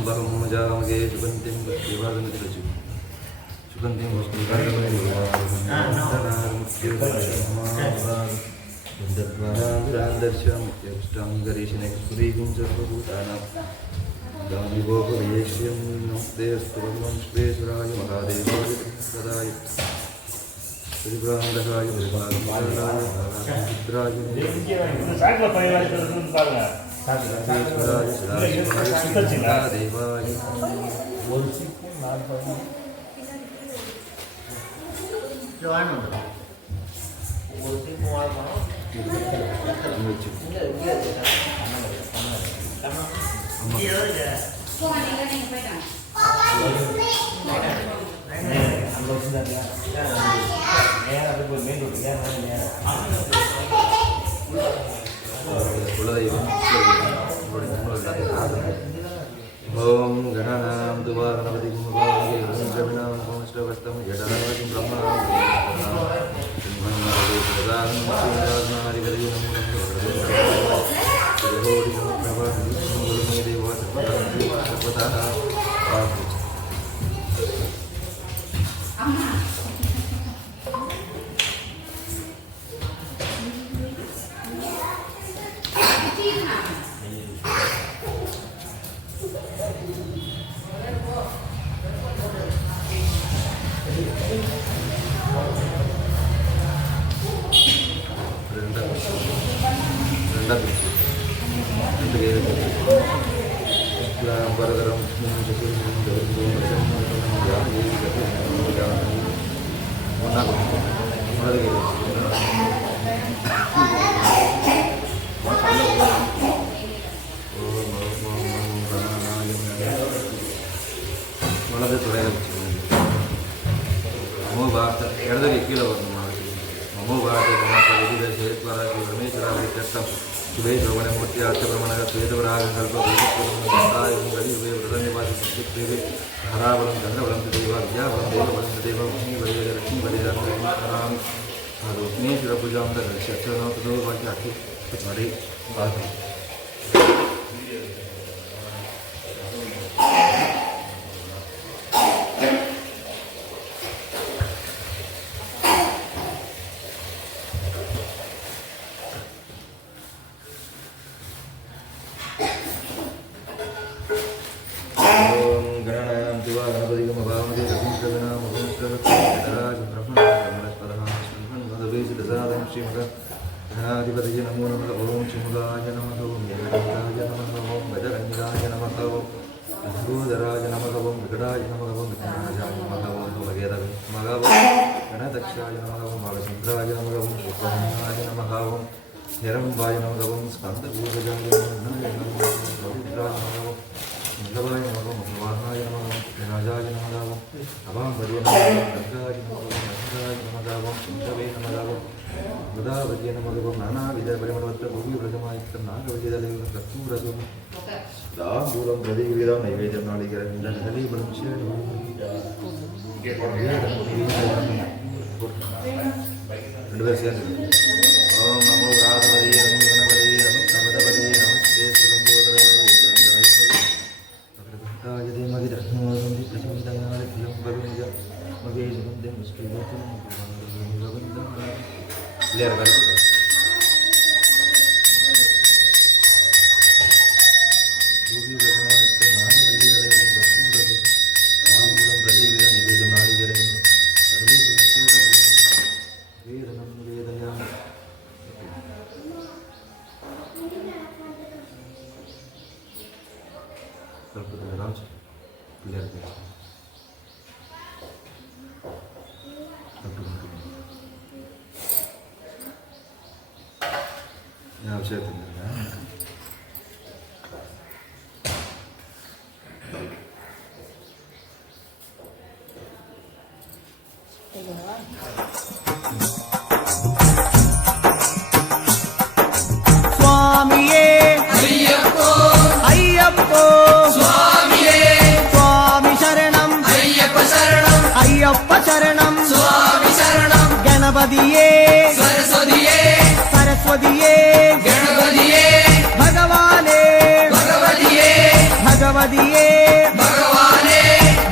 जामगे सुगंधिं पुष्टिवर्धनतिरचु सुगंधिं पुष्टिवर्धनतिरचु दामिभोगवेश्यं नमस्ते स्तुवं श्वेश्वराय महादेवाय सदाय श्रीब्रह्मदहाय भगवानाय रुद्राय देवाय ओम गणानां दुवा गणपतिं भवामहे ओम गणानां पौष्टवस्तं जटावतिं ब्रह्मा ഗണപതിയേ ഭഗവാനേ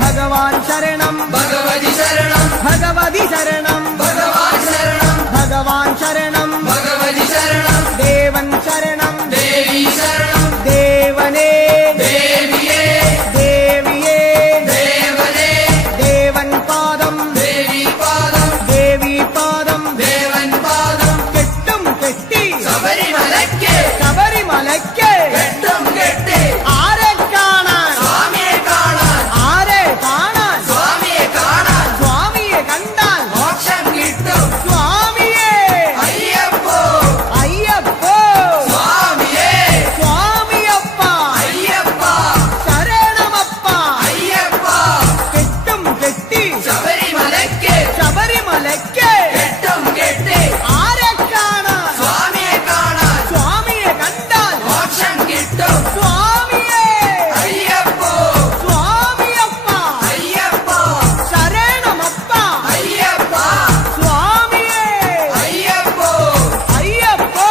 ഭഗവാൻ ശരണം ഭഗവതി ശരണം ഭഗവതി ശരണം ഭഗവാൻ ശരണം ഭഗവാൻ ശരണം ഭഗവതി ശരണം ദേവൻ ശരണം ദേവി ശരണം ദേവനേ ദേവിയേ ദേവിയേ ദേവനേ ദേവൻ പാദം ദേവി പാദം ദേവി പാദം ദേവൻ പാദം കെട്ടും കെട്ടി ശബരിമലയ്ക്ക് ശബരിമലയ്ക്ക് കെട്ടും കെട്ടി ആരെ കാണാൻ സ്വാമിയെ കാണാൻ ആരെ കാണാൻ സ്വാമിയെ കാണാൻ സ്വാമിയെ കണ്ടാൽ മോക്ഷം കിട്ടും സ്വാമിയേ അയ്യപ്പോ അയ്യപ്പോ സ്വാമിയേ സ്വാമിയപ്പ അയ്യപ്പ ശരണമപ്പ അയ്യപ്പ കെട്ടും കെട്ടി ശബരിമലയ്ക്ക് ശബരിമലയ്ക്ക് കെട്ടും കെട്ടി ആരെ കാണാൻ സ്വാമിയെ കാണാൻ സ്വാമിയെ കണ്ടാൽ മോക്ഷം കിട്ടും സ്വാമിയേ അയ്യപ്പോ സ്വാമിയപ്പ അയ്യപ്പ ശരണമപ്പ അയ്യപ്പ സ്വാമിയേ അയ്യപ്പോ അയ്യപ്പോ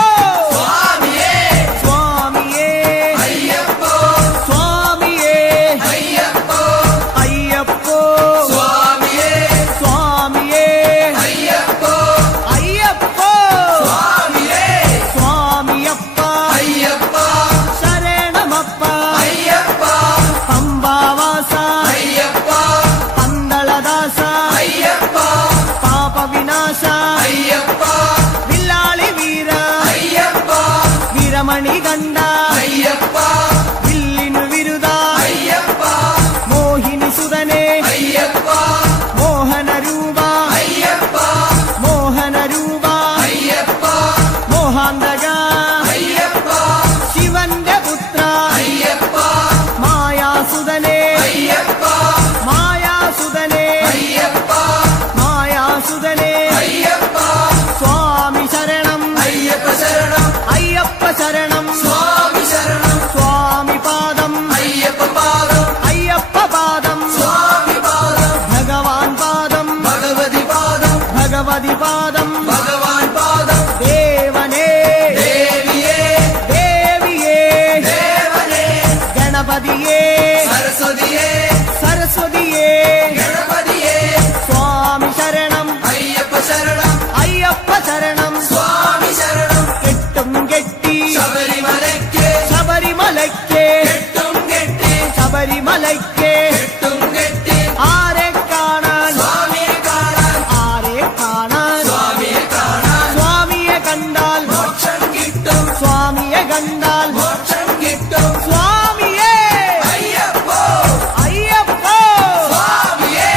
സ്വാമിയേ സ്വാമിയേ അയ്യപ്പോ സ്വാമിയേ അയ്യപ്പോ അയ്യപ്പോ സ്വാമിയേ സ്വാമിയേ അയ്യപ്പോ അയ്യപ്പോ സ്വാമിയേ സ്വാമിയപ്പ അയ്യപ്പ ശരണമപ്പ അയ്യപ്പ പമ്പാവാസ അയ്യപ്പ പന്തളദാസ അയ്യപ്പ പാപവിനാശ അയ്യപ്പ വില്ലാളി വീര അയ്യപ്പ വീരമണി കണ്ട അയ്യപ്പ വില്ലിനു വിരുദ അയ്യപ്പ മോഹിനി സുതനെ അയ്യപ്പ മോഹനരൂപ അയ്യപ്പ മോഹനരൂപ അയ്യപ്പ മോഹാന്തക അയ്യപ്പ ശിവന്റെ പുത്ര അയ്യപ്പ മായാസുതനെ അയ്യപ്പ മായാസുതനെ അയ്യപ്പ മായാസുതനെ അയ്യപ്പ സ്വാമി ശരണം അയ്യപ്പ ശരണം അയ്യപ്പ ശരണം സ്വാമി ശരണം സ്വാമി പാദം അയ്യപ്പ പാദം അയ്യപ്പ പാദം സ്വാമി പാദം ഭഗവാൻ പാദം ഭഗവതി പാദം ഭഗവതി പാദം ഭഗവാൻ പാദം ദേവനേ ദേവിയേ ദേവിയേ ദേവനേ ഗണപതിയേ സരസ്വതിയേ സരസ്വതിയേ ഗണപതിയേ സ്വാമി ശരണം അയ്യപ്പ ശരണം അയ്യപ്പ ശരണം സ്വാമി ശരണം കെട്ടും കെട്ടി ശബരിമലയ്ക്ക് ശബരിമലയ്ക്ക് കെട്ടും കെട്ടി ശബരിമലയ്ക്ക് കെട്ടും കെട്ടി ആരെ കാണാൻ സ്വാമിയെ കാണാൻ ആരെ കാണാൻ സ്വാമിയെ കാണാൻ സ്വാമിയെ കണ്ടാൽ മോക്ഷം കിട്ടും സ്വാമിയെ കണ്ടാൽ മോക്ഷം കിട്ടും സ്വാമിയേ അയ്യപ്പോ അയ്യപ്പോ സ്വാമിയേ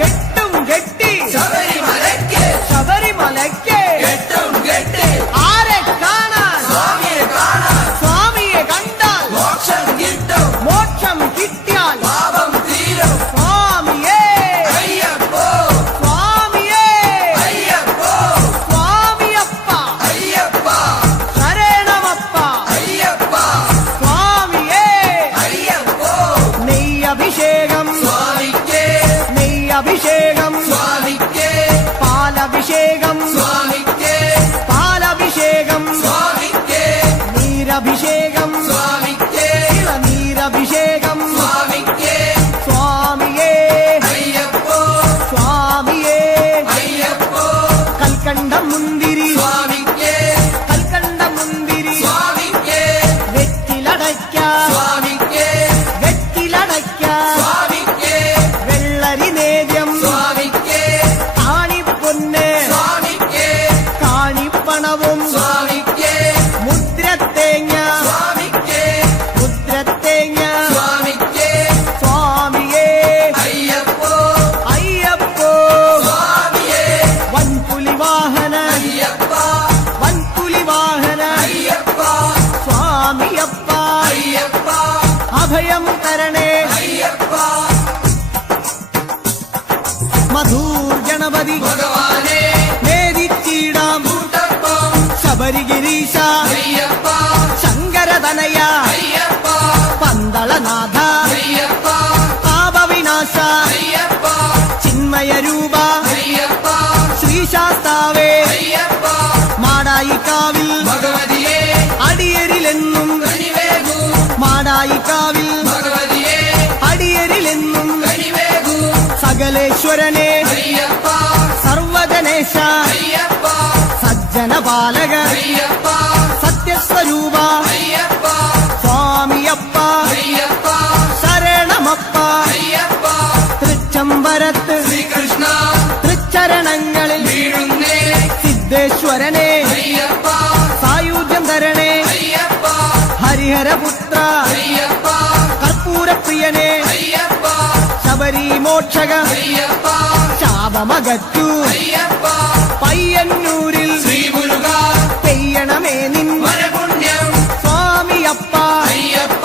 കെട്ടും കെട്ടി ശബരിമലയ്ക്ക് ശബരിമലയ്ക്ക് കെട്ടും കെട്ടി ആരെ കാണാൻ സ്വാമിയെ കാണാൻ സ്വാമിയെ കണ്ടാൽ മോക്ഷം കിട്ടും മോക്ഷം കിട്ടിയാൽ പാപം തീരും സ്വാമിയേ അയ്യപ്പോ സ്വാമിയേ അയ്യപ്പോ സ്വാമിയപ്പ അയ്യപ്പ ശരണമപ്പ അയ്യപ്പ സ്വാമിയേ അയ്യപ്പോ നെയ്യഭിഷേകം സ്വാമിക്ക് നെയ്യഭിഷേകം സ്വാമിക്ക് പാലഭിഷേകം സ്വാമിക്ക് പാലഭിഷേകം സ്വാമിക്ക് നീരഭിഷേകം സ്വാമിക്ക് നീരഭിഷേകം സ്വാമിക്ക് സ്വാമിയേ അയ്യപ്പോ സ്വാമിയേ അയ്യപ്പോ കൽക്കണ്ടം മുന്തിരി സ്വാമിക്ക് കൽക്കണ്ടം മുന്തിരി സ്വാമിക്ക് വെറ്റിലടയ്ക്ക സ്വാമിക്ക് വെറ്റിലടയ്ക്ക സ്വാമിക്ക് വെള്ളരി നേദ്യം സ്വാമിക്ക് കാണിപ്പൊന്ന് സ്വാമിക്ക് കാണിപ്പണവും സ്വാമിക്ക് മുദ്രത്തേങ്ങ സ്വാമിക്ക് മുദ്രത്തേങ്ങ സ്വാമിക്ക് സ്വാമിയേ അയ്യപ്പോ അയ്യപ്പോ സ്വാമിയേ വൻപുലി വാഹന അയ്യപ്പ വൻപുലി വാഹന അയ്യപ്പ സ്വാമിയപ്പ അയ്യപ്പ അഭയം തരണേ അയ്യപ്പ മധൂർ ഗണപതി ഭഗവാനേ നേരിച്ചിടാം കൂട്ടപ്പം ശബരിഗിരീശ അയ്യപ്പ ശങ്കരതനയ അയ്യപ്പ പന്തളനാഥ അയ്യപ്പ പാപവിനാശ അയ്യപ്പ ചിന്മയ രൂപ അയ്യപ്പ ശ്രീശാസ്താവേ അയ്യപ്പ മാടായിക്കാവിൽ ഭഗവതിയേ അടിയരിലെന്നും കനിവേകൂ മാടായിക്കാവിൽ ഭഗവതിയേ സകലേശ്വരനെ അയ്യപ്പ സർവജനേശ അയ്യപ്പ സജ്ജനപാലക അയ്യപ്പ സത്യസ്വരൂപ അയ്യപ്പ സ്വാമിയപ്പ അയ്യപ്പ ശരണമപ്പ അയ്യപ്പ തൃച്ചംബരത്ത് ശ്രീകൃഷ്ണ തൃച്ചരണങ്ങളിൽ വീഴുന്നേ സിദ്ധേശ്വരനെ അയ്യപ്പ സായുജ്യം തരണേ അയ്യപ്പ ഹരിഹരപുത്ര അയ്യപ്പ കർപ്പൂരപ്രിയനെ അയ്യപ്പ ശബരി മോക്ഷക അയ്യപ്പ ശാപമകറ്റു അയ്യപ്പ പയ്യന്നൂരിൽ ശ്രീമുരുക പെയ്യണമേ നിൻ വരപുണ്യം സ്വാമിയപ്പ അയ്യപ്പ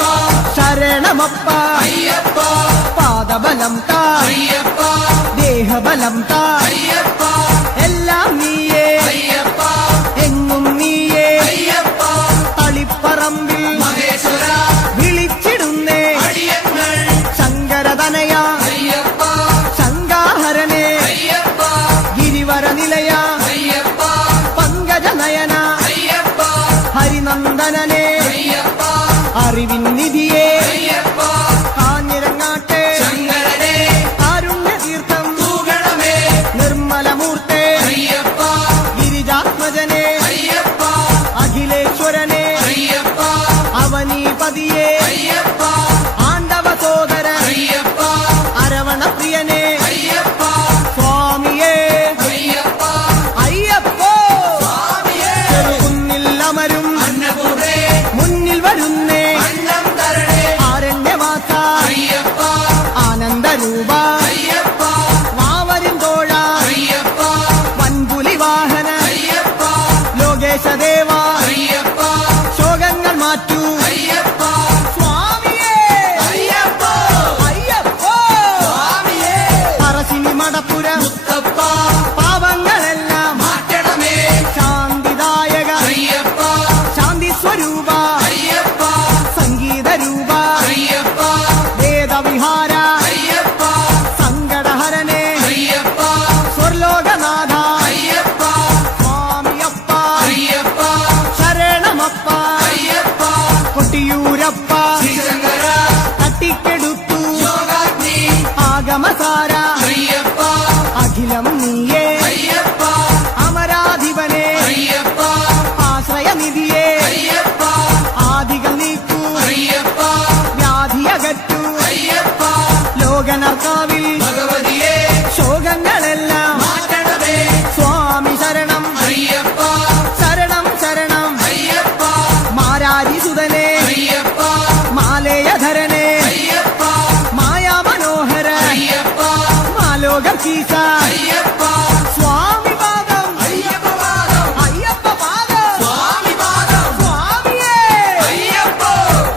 ശരണമപ്പ അയ്യപ്പ പാദബലം താ അയ്യപ്പ ദേഹബലം താ അയ്യപ്പ എല്ലാം നീയേ അയ്യപ്പ എങ്ങും നീയേ അയ്യപ്പ തളിപ്പറമ്പിൽ മഹേശ്വര വിളിച്ചിടുന്നേ അടിയങ്ങൾ ശങ്കരതനയ അയ്യപ്പ ശങ്കാഹരനെ അയ്യപ്പ ഗിരിവര നിലയ അയ്യപ്പ പങ്കജനയന അയ്യപ്പ ഹരിനന്ദനനെ അയ്യപ്പ അറിവിൻ നിധിയെ അയ്യപ്പ കാഞ്ഞിരങ്ങാട്ടെ ശങ്കരനെ കാരുണ്യതീർത്ഥം തൂകണമേ നിർമ്മലമൂർത്തെ അയ്യപ്പ ഗിരിജാത്മജനെ അയ്യപ്പ അഖിലേശ്വരനെ അയ്യപ്പ അവനീപതിയെ അയ്യപ്പ ആണ്ടവ സോദര അയ്യപ്പ അരവണപ്രിയനെ അയ്യപ്പ സ്വാമിയേ അയ്യപ്പ അയ്യപ്പോ സ്വാമിയേ ചെറുകുന്നിൽ അമരും അന്നപൂർണേ മുന്നിൽ വരുന്നേ അന്നം തരണേ ആരണ്യവാസ അയ്യപ്പ ആനന്ദരൂപ അയ്യപ്പ വാവരും തോഴ അയ്യപ്പ വൻപുലി വാഹന അയ്യപ്പ ലോകേശദേവ അയ്യപ്പ ശോകങ്ങൾ മാറ്റൂ അയ്യപ്പ സ്വാമിയേ അയ്യപ്പ അയ്യപ്പോ സ്വാമിയേ പറശ്ശിനി മടപ്പുരം മുത്തപ്പ പാപങ്ങളെല്ലാം മാറ്റണമേ ശാന്തിദായക അയ്യപ്പ ശാന്തി സ്വരൂപ അയ്യപ്പ സംഗീതരൂപ അയ്യപ്പ വേദവിഹാര അയ്യപ്പ സങ്കടഹരനെ അയ്യപ്പ സ്വർലോകനാഥ അയ്യപ്പ സ്വാമിയപ്പ അയ്യപ്പ ശരണമപ്പ അയ്യപ്പ കൊട്ടിയൂരപ്പ ശ്രീശങ്കര തട്ടിക്കെടുത്തു യോഗാഗ്നി ആഗമസാര അയ്യപ്പ അഖിലം നീയേ അയ്യപ്പ അമരാധിപനെ അയ്യപ്പ ആശ്രയനിധിയെ അയ്യപ്പ ആദികൾ നീക്കൂ അയ്യപ്പ വ്യാധിയകറ്റു അയ്യപ്പ ലോകനർക്കാവിൽ ഭഗവതിയെ ശോകങ്ങളെല്ലാം മാറ്റണമേ സ്വാമി ശരണം അയ്യപ്പ ശരണം ശരണം അയ്യപ്പ മാരാരിസുതനെ അയ്യപ്പ മാലേയധരനെ അയ്യപ്പ മായാമനോഹര അയ്യപ്പ മാലോകീശ അയ്യപ്പ സ്വാമി പാദം അയ്യപ്പ പാദം അയ്യപ്പ പാദം സ്വാമി പാദം സ്വാമിയേ അയ്യപ്പ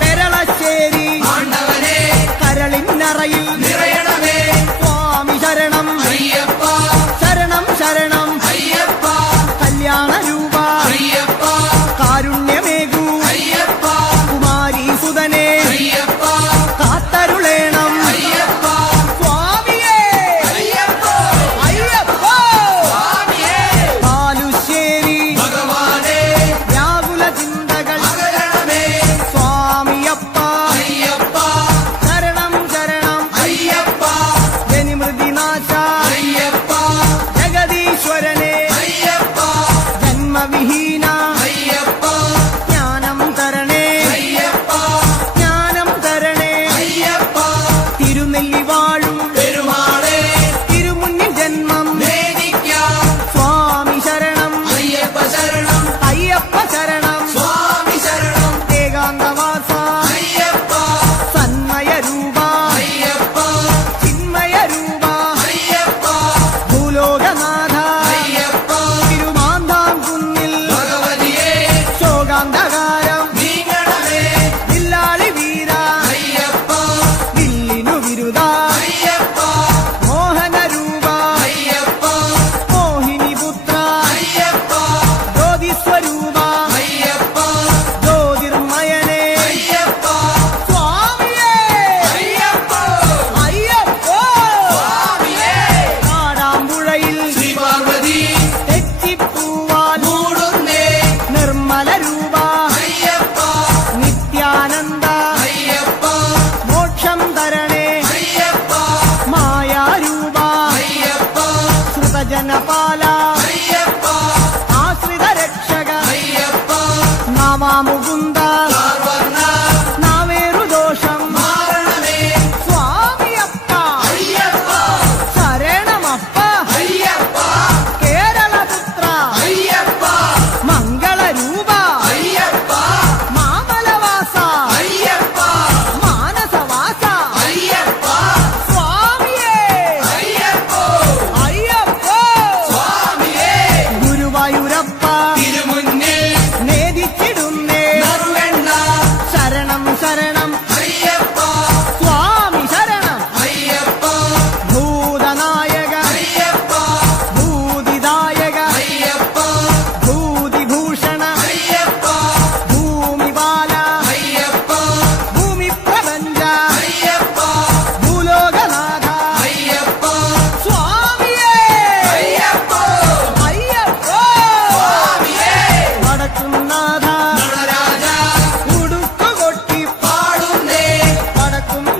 പെരളശ്ശേരി ആണ്ടവനെ കരളിന്നറയിൽ നിറയണമേ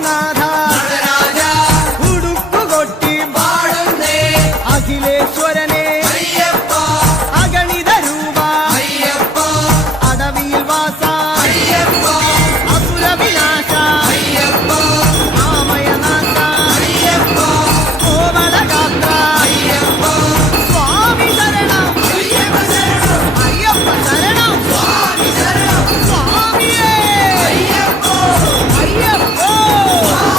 നാഥ നടരാജ ഉടുക്കുകൊട്ടി പാടുന്നേ അഖിലേശ്വരനെ അയ്യപ്പ അഗണിത രൂപ അയ്യപ്പ അടവിയിൽ വാസ അയ്യപ്പ അസുരവിനാശ അയ്യപ്പ ആമയനാഥ അയ്യപ്പ കോമളഗാത്ര അയ്യപ്പ സ്വാമി ശരണം അയ്യപ്പ ശരണം അയ്യപ്പ ശരണം സ്വാമി ശരണം സ്വാമിയേ അയ്യപ്പ അയ്യപ്പോ സ്വാമി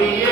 சுவாமியே